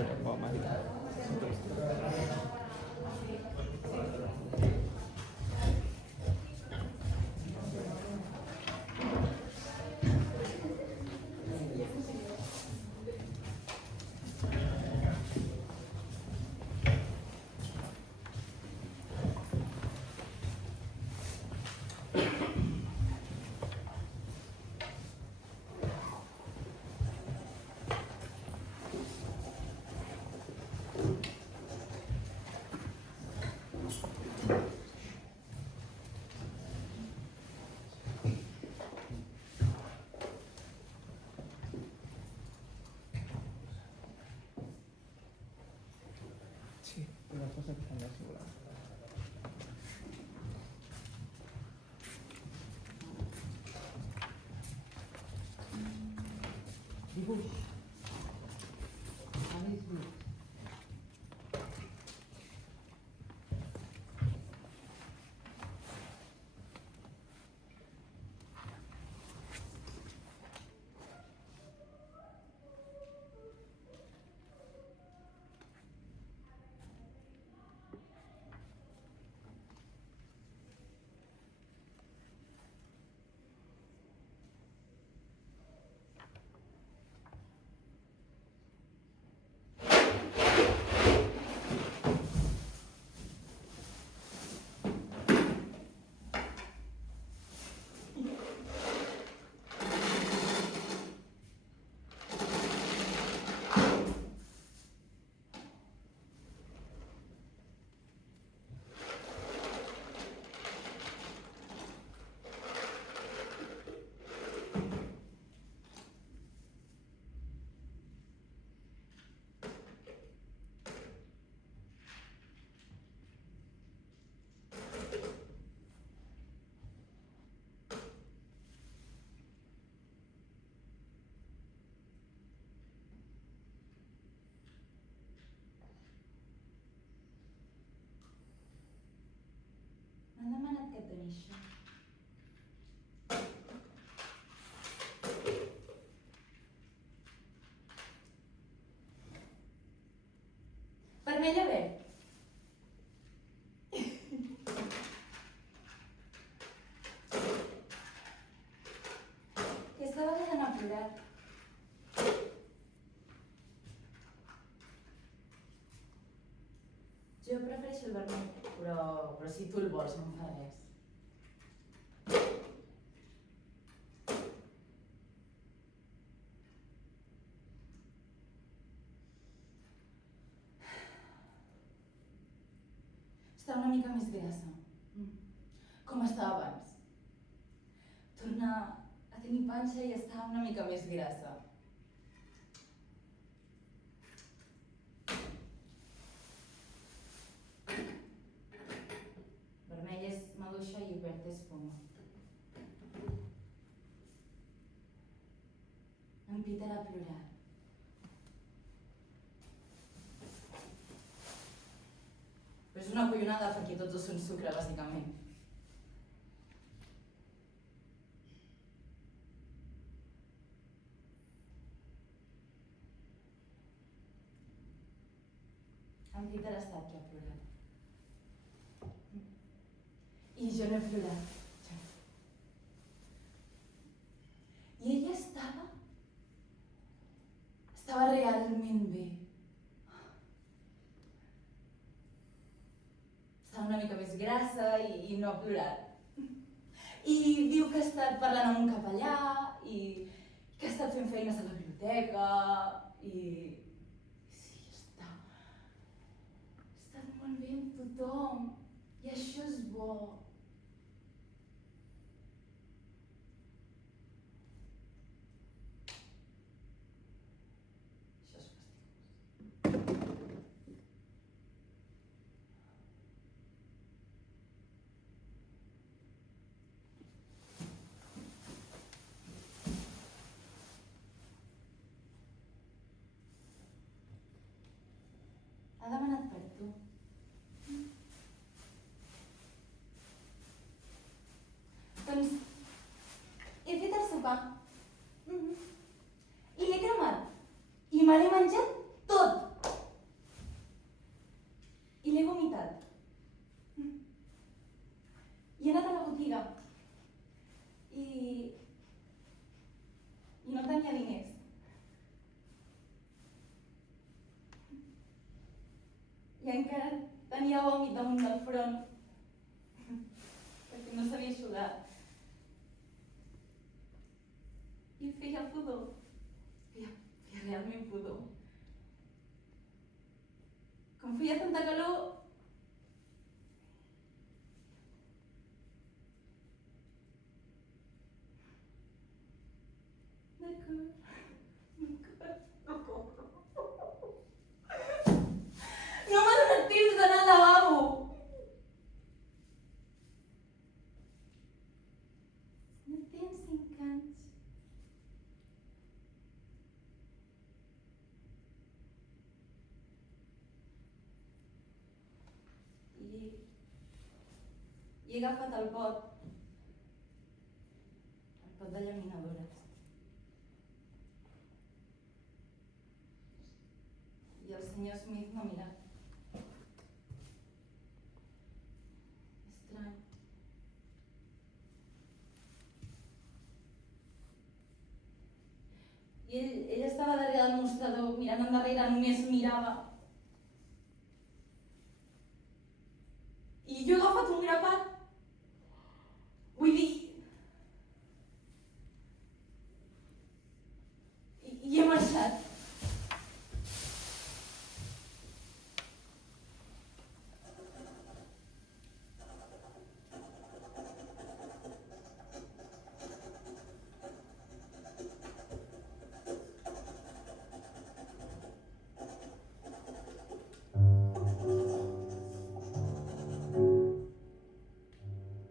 gaire bo, m'ha dit. Sí, una cosa que també assegurar. Dibuix. M'han demanat que et doni això. Vermell o verd? Aquesta vegada no ha plorat. Jo prefereixo el vermell, però si tu el vols no em fa res. Està una mica més grassa, com estava abans. Torna a tenir panxa i està una mica més grassa. Vermell és maduixa i verd és poma. En Peter ha plorat. Però és una collonada perquè tots dos són sucre, bàsicament. En Peter ha estat qui ha plorat. I jo no he plorat. I ella estava realment bé. Estava una mica més grassa i no ha plorat. I diu que ha estat parlant amb un capellà i que ha estat fent feines a la biblioteca i... sí, està molt bé amb tothom i això és bo. Ha demanat per tu. Doncs he fet el sopar. I l'he cremat. I me l'he menjat tot. I encara tenia vòmit damunt del front, perquè no s'havia sudat. I feia pudor, feia realment pudor. Com feia tanta calor, no m'ha donat temps d'anar al lavabo. No tens 5 anys. I he agafat el pot de llaminadores. I el senyor Smith m'ha mirat. Estrany. I ell estava darrere del mostrador, mirant endarrere, només mirava. I jo he agafat un grapat. Vull dir... I he marxat.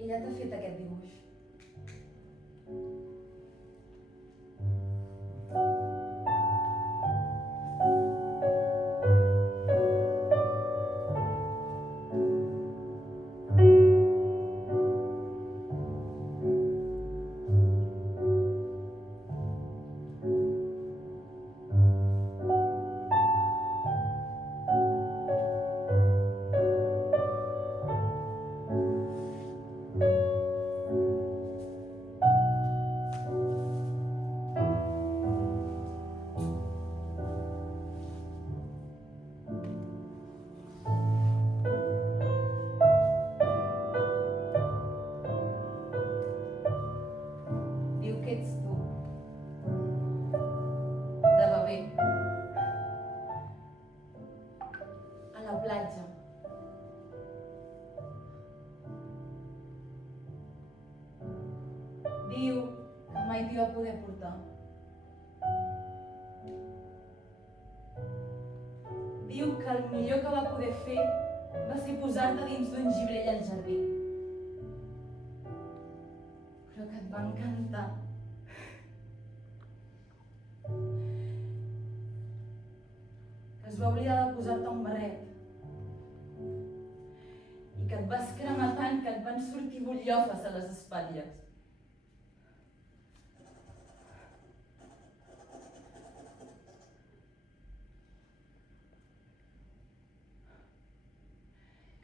Ella t'ha fet aquest dibuix. Platja. Diu que mai t'hi va poder portar. Diu que el millor que va poder fer va ser posar-te dins d'un gibrell al jardí. Però que et va encantar. Que es va oblidar de posar-te un barret. I que et vas cremar tant que et van sortir butllofes a les espatlles.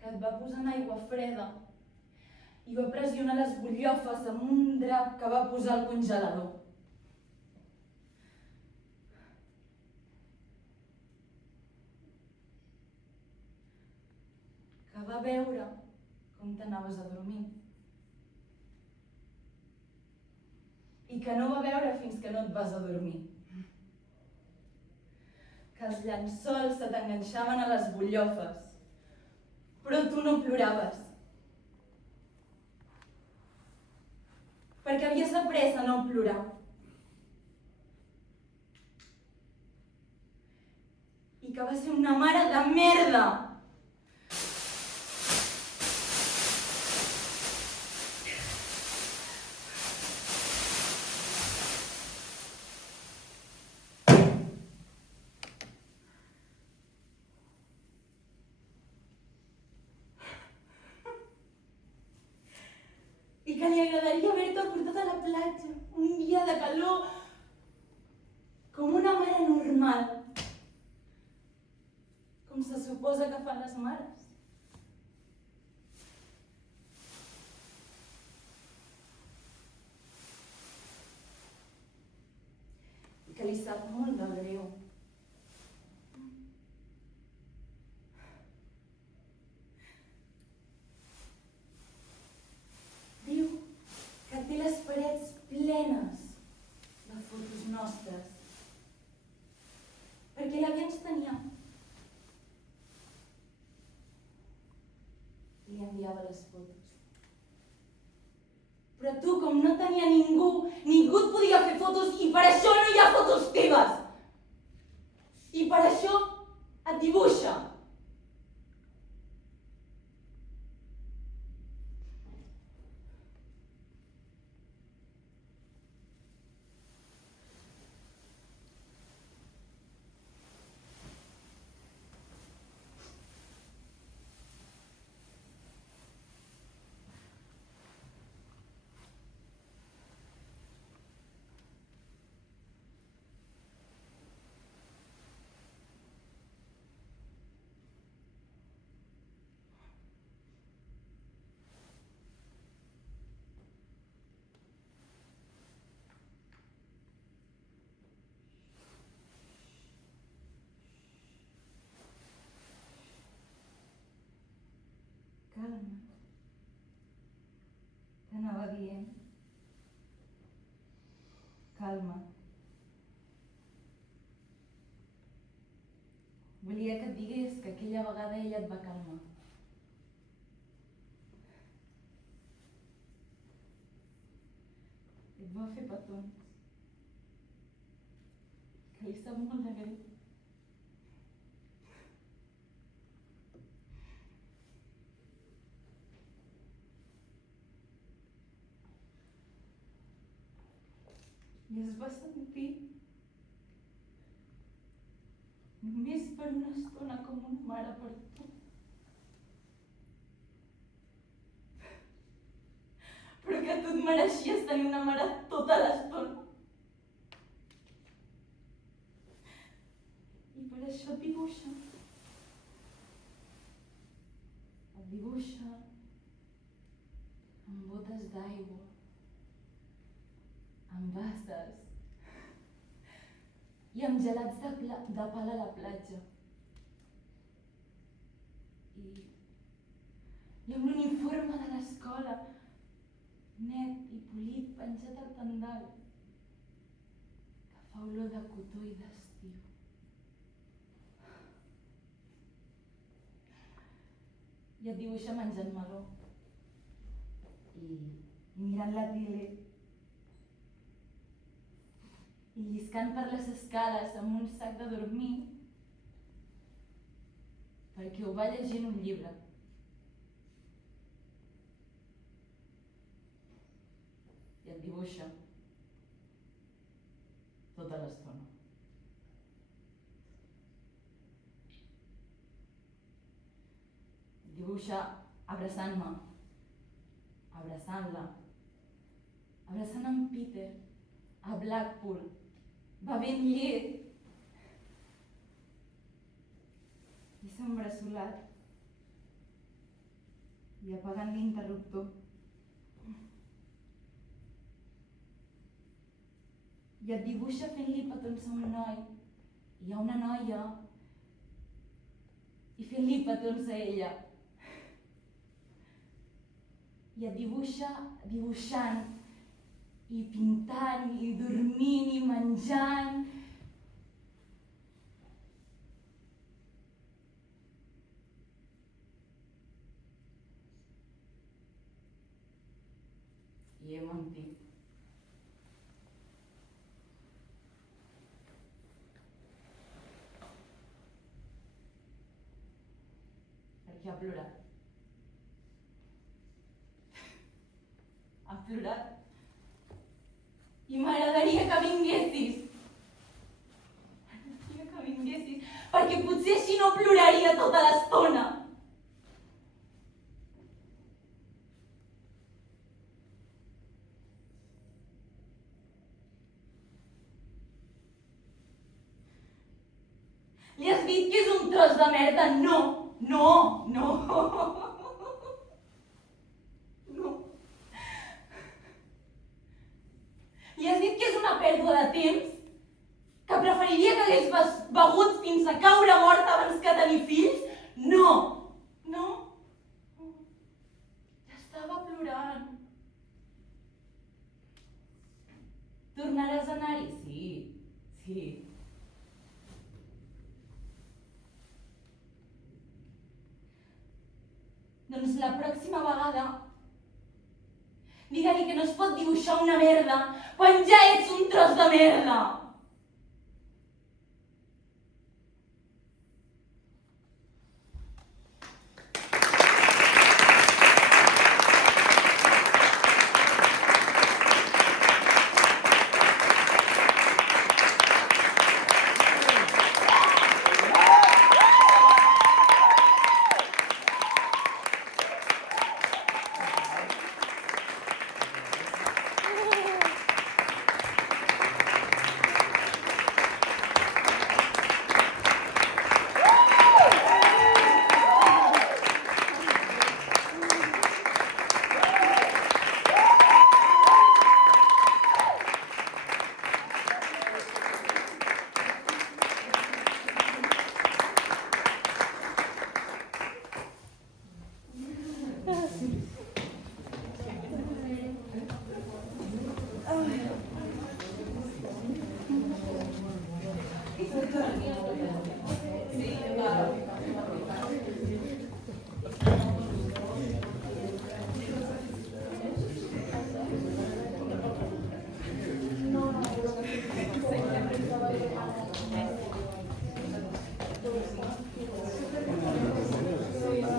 Que et va posar en aigua freda i va pressionar les butllofes amb un drap que va posar al congelador. Que va veure com t'anaves a dormir. I que no va veure fins que no et vas a dormir. Que els llençols se t'enganxaven a les butllofes, però tu no ploraves. Perquè havies après a no plorar. I que va ser una mare de merda. I que li agradaria haver-te portat a la platja, un dia de calor, com una mare normal, com se suposa que fan les mares. I que li sap molt de greu. les fotos. Però tu, com no tenia ningú, ningú et podia fer fotos i per això no hi ha fotos teves. I per això et dibuixa. Calma. T'anava dient. Calma. Volia que et digués que aquella vegada ella et va calmar. Et va fer petons. Que li sap molt de greu. I es va sentir només per una estona com una mare per tu. Però que tu et mereixies tenir una mare tota l'estona. I per això et dibuixa. Et dibuixa amb botes d'aigua, amb basses i amb gelats de pal a la platja. I amb l'uniforme de l'escola, net i polit, penjat al tendal, que fa olor de cotó i d'estiu. I et dibuixa menjant meló i mirant la tele i lliscant per les escales amb un sac de dormir perquè ho va llegir en un llibre. I et dibuixa tota l'estona. Et dibuixa abraçant-me, abraçant-la, abraçant en Peter a Blackpool, bevent llet i s'embraçolat i apagant l'interruptor. I et dibuixa fent-li petons a un noi i a una noia i fent-li petons a ella. I et dibuixa dibuixant i pintant i dormint i menjant. I he mentit. Perquè ha plorat. Ha plorat. I m'agradaria que vinguessis. M'agradaria que vinguessis, perquè potser així no ploraria tota l'estona. Li has dit que és un tros de merda? No, no, no. No. Li has dit que és una pèrdua de temps? Que preferiria que hagués begut fins a caure mort abans que tenir fills? No, no. Ja estava plorant. Tornaràs a anar-hi? Sí, sí. Doncs la pròxima vegada digue-li que no es pot dibuixar una merda quan ja ets un tros de merda.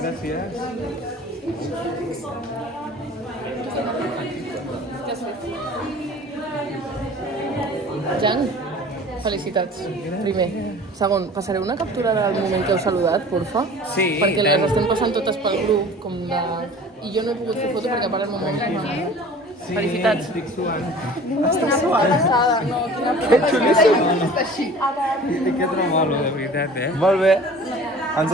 Gràcies. Jan, felicitats, primer. Segon, passaré una captura del moment que heu saludat, porfa? Sí, Perquè les tant. estem passant totes pel grup, com de... I jo no he pogut fer foto perquè para el moment. Sí, Felicitats. estic suant. Quina passada, no, quina Que xulíssim. Estic que trobo, de veritat, eh? Molt bé. Ens